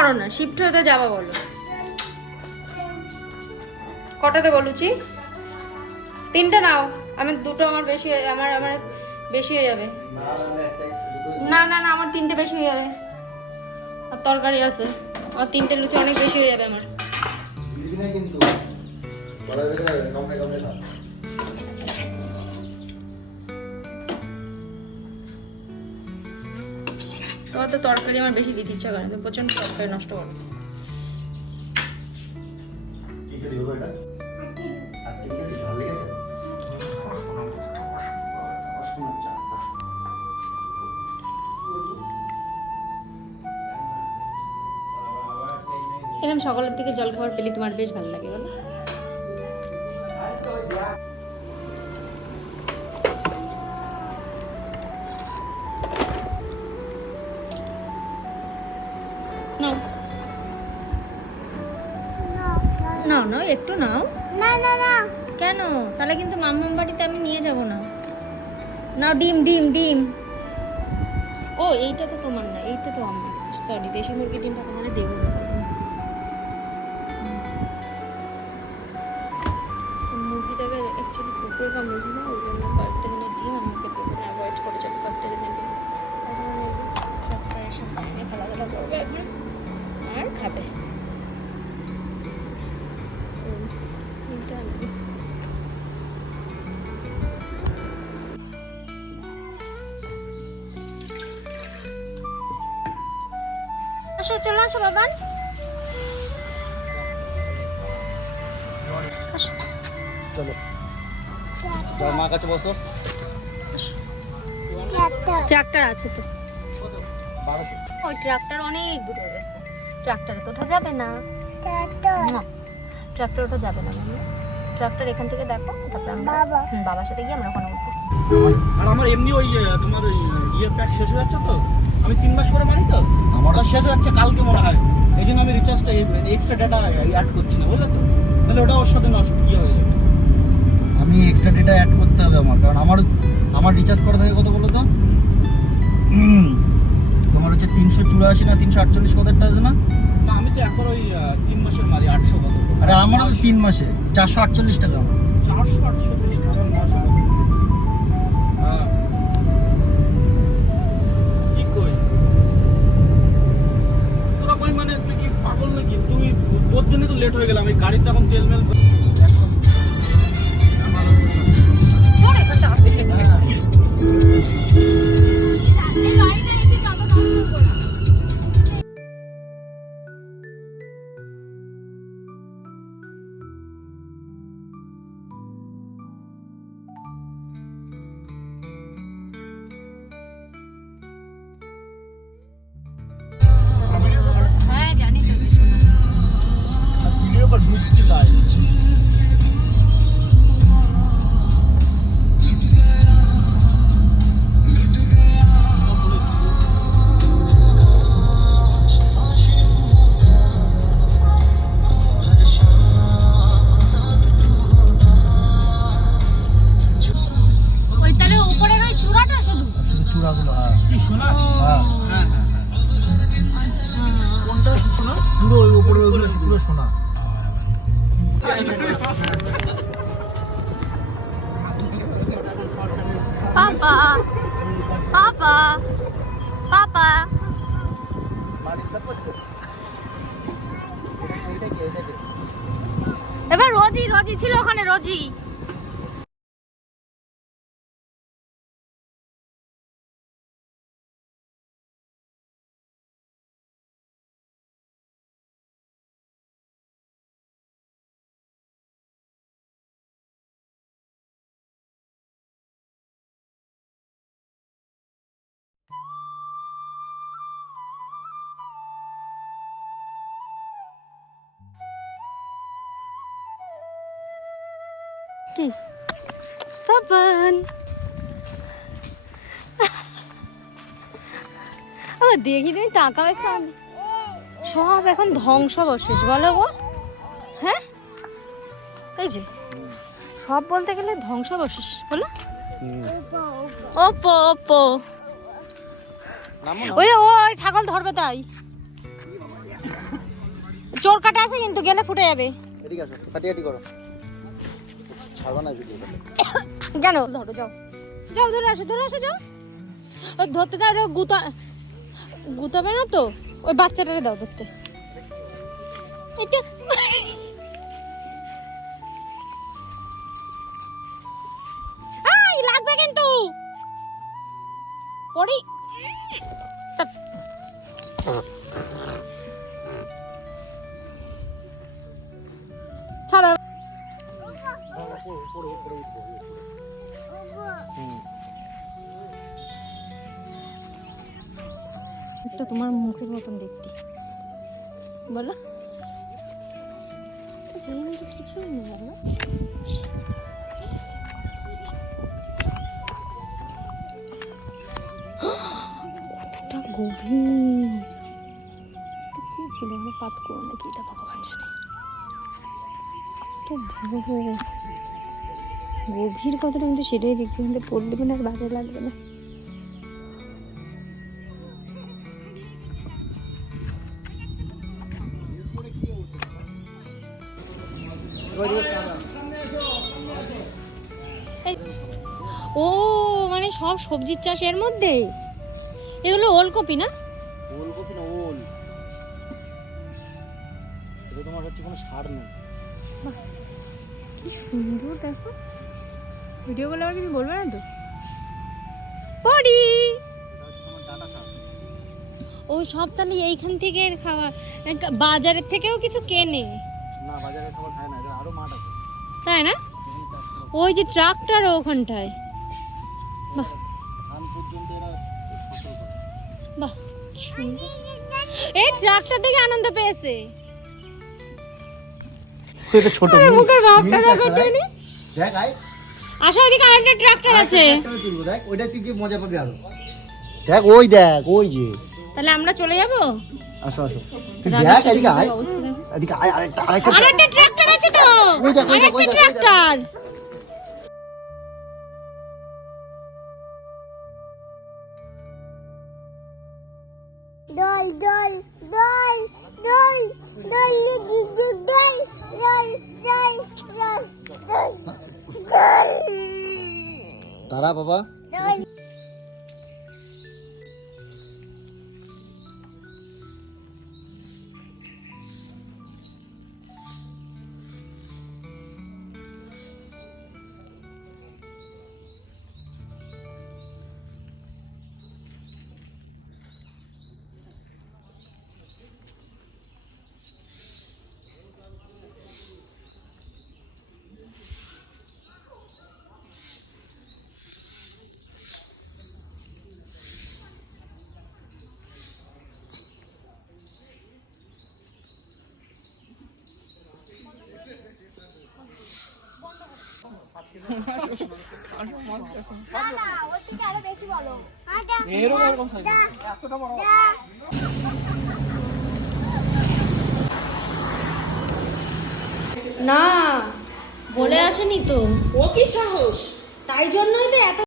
করো না শিফট হতে যাবা বলো। কটাতে বলুছি তিনটে নাও, আমি দুটো আমার বেশি আমার আমার বেশি হয়ে যাবে। না না না, আমার তিনটে বেশি হয়ে যাবে। আর তরকারি আছে আমার তিনটে লুচি অনেক বেশি হয়ে যাবে আমার। কিন্তু। তোমার তো তরকারি আমার বেশি দিতে ইচ্ছা করে না তুমি প্রচণ্ড তরকারি নষ্ট করো। এরকম সকালের দিকে জল খাবার পেলে তোমার বেশ ভালো লাগে বলো। নাও একটু নাও। না না না। কেন? তাহলে কিন্তু মাম্মাম বাড়িতে আমি নিয়ে যাব না। নাও ডিম ডিম ডিম। ও এইটা তো তোমার না এইটা তো আমার। সরি দেশি মুরগি ডিমটা তোমার দেবো না। মুরগিটাকে অ্যাকচুয়ালি কুকুরে কামড়েছি না ওই জন্য কয়েকটা দিনের ডিম আমাকে দেবো না অ্যাভয়েড করে যাবে কয়েকটা দিনের ডিম। খেলাধুলা করবে এখন আর খাবে। আসো চলে আসো বাবান চলো। যাও মা কাছে বসো। ট্রাক্টর ট্রাক্টর আছে তো। ওই ট্রাক্টর অনেক দূরে গেছে। ট্রাক্টরে তো ওঠা যাবে না। ট্রাক্টর ওটা যাবে না মানে ট্রাক্টর এখান থেকে দেখো তারপর আমরা বাবা। হুম, বাবার সাথে গিয়ে আমরা ওখানে উঠবো। আর আমার এমনি ওই তোমার ওই ইয়ে প্যাক শেষ হয়ে যাচ্ছে তো? আমি তিন মাস করে মানি তো? আমার শেষ হয়ে যাচ্ছে কালকে মনে হয়। এই জন্য আমি রিচার্জটা এক্সট্রা ডাটা অ্যাড করছি না বুঝলে তো? তাহলে ওটা ওর সাথে নষ্ট ইয়ে হয়ে যাবে। আমি এক্সট্রা ডেটা অ্যাড করতে হবে আমার কারণ আমার আমার রিচার্জ করা থাকে কত বলো তো? তোমার হচ্ছে তিনশো চুরাশি না তিনশো আটচল্লিশ কত একটা আছে না? না আমি তো এখন ওই তিন মাসের মারি আটশো কত আরে আমারও তিন মাসে চারশো আটচল্লিশ টাকা। চারশো আটচল্লিশ টাকা ভিডিও পাপা পাপা পাপা এবার রোজি রোজি ছিল ওখানে রোজি। পাপান ও দেখি তুমি তাকাও একটু সব এখন ধ্বংস বসেস বলো গো। হ্যাঁ? এই যে সব বলতে গেলে ধ্বংস বসিস বলো। ওপো ওপো। ওই ওই ছাগল ধরবে তাই। চোর কাটা আছে কিন্তু গেলে ফুটে যাবে। এদিকে আসো কাটিয়াটি করো। ছাড়বা না ভিডিও কেন? ধরো, যাও। যাও, ধরে আসো ধরে আসো, যাও। ওই ধরতে দাও গুতা গুতাবে না তো? ওই বাচ্চাটাকে দাও ধরতে। লাগবে কিন্তু। পড়ি। ছাড়ো। উপরে উপরে উঠবো একটা তোমার মুখের মতন দেখতে। বলো। জেনকে কিছুই নেই কতটা গভীর। কি ছিল? পাতকুয়া নাকি? তা ভগবান জানে। তো গভীর কতটা কিন্তু সেটাই দেখছি কিন্তু পড়লে মানে আর বাজে লাগবে না। ও মানে সব সবজির চাষ এর মধ্যে? এগুলো ওলকপি না? ওলকপি না ওল। এটা তোমার হচ্ছে কোনো সার নেই। কি সুন্দর দেখো। ভিডিওগুলো আবার কিছু বলবে না তো? পড়ি। ও সব তাহলে এইখান থেকে খাওয়া বাজারের থেকেও কিছু কেনে? না বাজারে খাবার খায় না আরও মাঠ আছে। তাই না? ওই যে ট্রাকটার ওখানটায়। বাহ। ধান পর্যন্ত এরা ফসল করে। বাহ এই ট্রাকটার দেখে আনন্দ পেয়েছে। ছোট আরে মুখের ভাবটা দেখো দেখ আয়। আসো ওইদিকে আরেকটা ট্রাক্টর আছে তুলবো ওইটা তুই কি মজা পাবি আরও দেখ ওই দেখ ওই যে তাহলে আমরা চলে যাব আসো আসো তুই দেখ এদিকে আয় এদিকে আয় আরেকটা আরেকটা আরেকটা ট্রাক্টর আছে তো ওই দেখ ওই দেখ ওই দল দল দল দল দল দল তারা বাবা। দল এরকম এরকম সাইজ এতটা বড় না বলে আসেনি তো। ও কি সাহস? তাই জন্যই তো এত